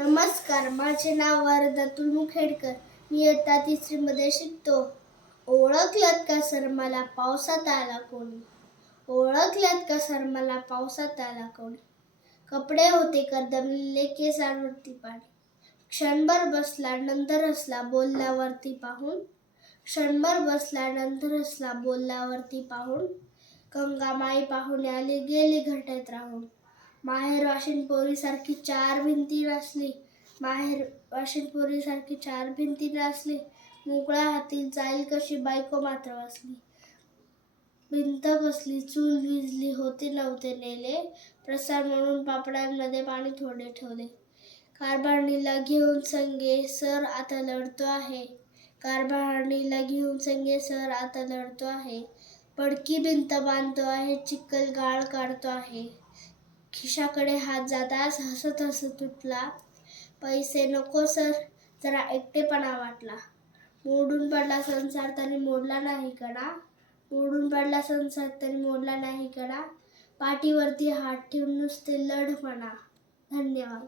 नमस्कार, माझे नाव वरदा मुखेडकर. मी इयत्ता 3री मध्ये शिकतो. ओळखलत का सर मला पावसात आला कोणी? ओळखलत का सर मला पावसात आला कोणी? कपडे होते कर्दमलेले, केसांवरती पाणी. क्षणभर बसला, नंतर हसला बोलल्यावरती पाहून. क्षणभर बसला, नंतर हसला बोलल्यावरती पाहून. गंगामाई पाहुणे आली, गेली घरट्यात राहून. माहेर वाशिन पोरीसारखी चार भिंती नसली. माहेर वाशिन पोरीसारखी चार भिंती नसली. मोकळ्या हाती जाईल कशी, बायको मात्र वाचली. भिंत बसली, चूल विझली, होते नव्हते नेले. प्रसाद म्हणून पापडांमध्ये पाणी थोडे ठेवले. कारभारणीला घेऊन संगे सर आता लढतो आहे. कारभारणीला घेऊन संगे सर आता लढतो आहे. पडकी भिंत बांधतो आहे, चिखल गाळ काढतो आहे. खिशाकडे हात जाताच हसत हसत उठला. पैसे नको सर, जरा एकटेपणा वाटला. मोडून पडला संसार तरी मोडला नाही कडा. मोडून पडला संसार तरी मोडला नाही कडा. पाठीवरती हात ठेवून नुसते लढ म्हणा. धन्यवाद.